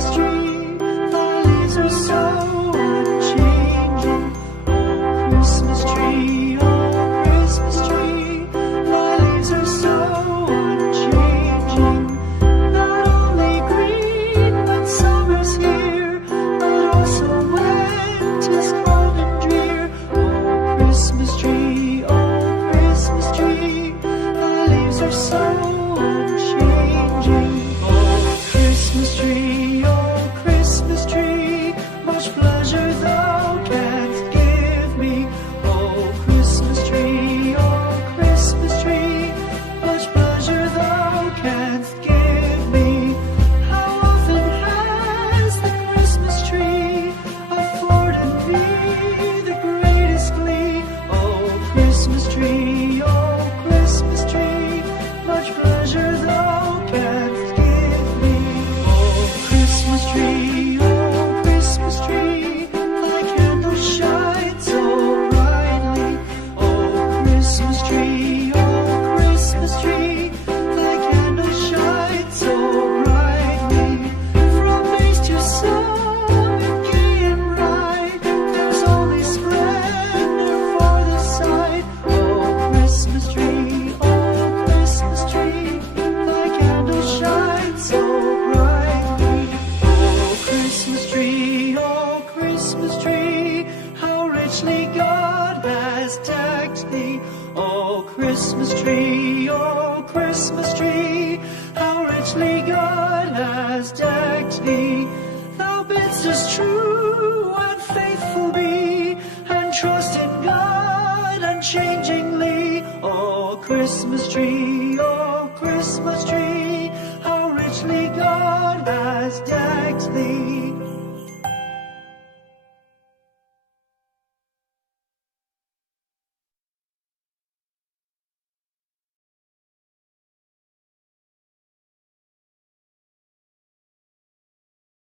Christmas tree, thy leaves are so unchanging. Oh, Christmas tree, oh, Christmas tree, thy leaves are so unchanging. Not only green when summer's here, but also when 'tis cold and drear. Oh, Christmas tree, thy leaves are so unchanging. Oh, Christmas tree, much pleasure thou canst give me. Oh, Christmas tree, much pleasure thou canst give me. How often has the Christmas tree afforded me the greatest glee? Oh, Christmas tree, much pleasure thou canst give me. Oh, Christmas tree, thy candles shine so brightly. Oh, Christmas tree, thy candles shine so brightly. From base to summit, gay and bright, there's only splendor for the sight. Oh, Christmas tree, thy candles shine so brightly. Oh, Christmas tree, how richly God has decked thee. Oh, Christmas tree, how richly God has decked thee. Thou bidst us true and faithful be, and trust in God unchangingly. Oh, Christmas tree,